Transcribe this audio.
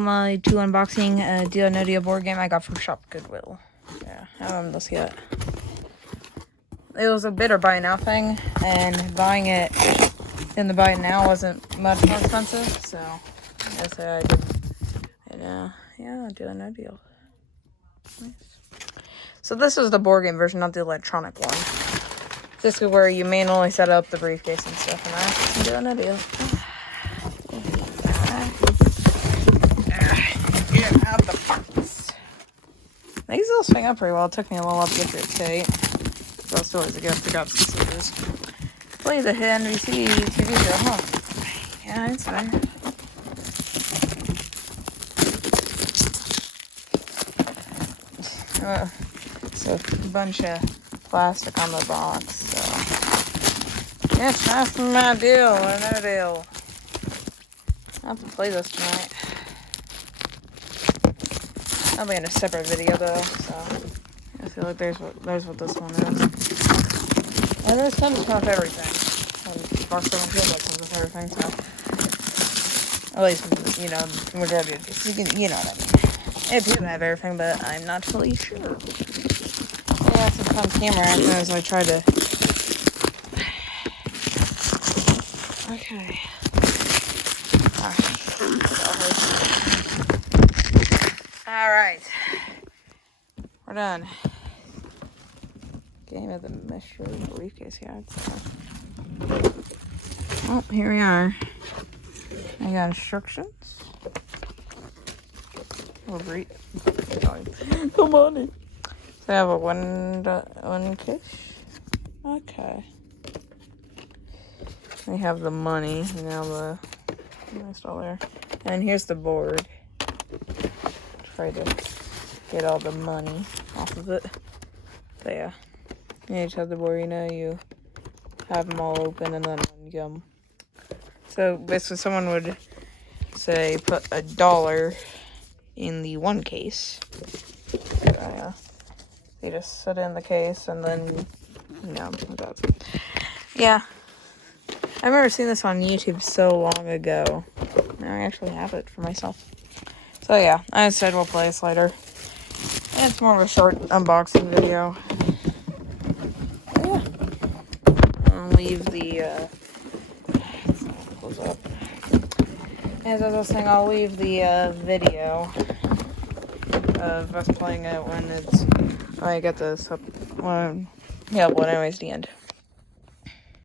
My 2 unboxing Deal or No Deal board game I got from Shop Goodwill. Yeah, I haven't owned this yet. It was a bid or buy now thing, and buying it in the buy now wasn't much more expensive, so I guess I did. And yeah, Deal or No Deal. Nice. So this is the board game version, not the electronic one. This is where you manually set up the briefcase and stuff, and that's Deal or No Deal. Out the parts. These will swing up pretty well. It took me a little while to get through it today. Well, still is a gift. I got some scissors. Play the hit NBC TV show, huh? Yeah, it's fine. It's a bunch of plastic on the box, so. Yes, that's my Deal or No Deal. I'll have to play this tonight. I'll be in a separate video though, so I feel like there's what this one is. And this comes with everything. Box of that comes with everything, so at least you know the majority of this. You know what I mean. It do have everything, but I'm not fully sure. Yeah, it's a fun camera action as I try to. Okay. Alright. We're done. Game of the mystery briefcase here. Oh, here we are. I got instructions. We'll read. Come on in. So I have a one case. Okay. We have the money. Now the nice all there. And here's the board. Try to get all the money off of it. So yeah, you just have the board, you know, you have them all open and then when so basically someone would say put $1 in the one case. You just set it in the case and then, you know, that's it. Yeah, I remember seeing this on YouTube so long ago. Now I actually have it for myself. So yeah, I said we'll play this later. And it's more of a short unboxing video. Yeah. I'll leave the, close up. As I was saying, I'll leave the, video of us playing it when I get this up. Well, yeah, but anyways, the end.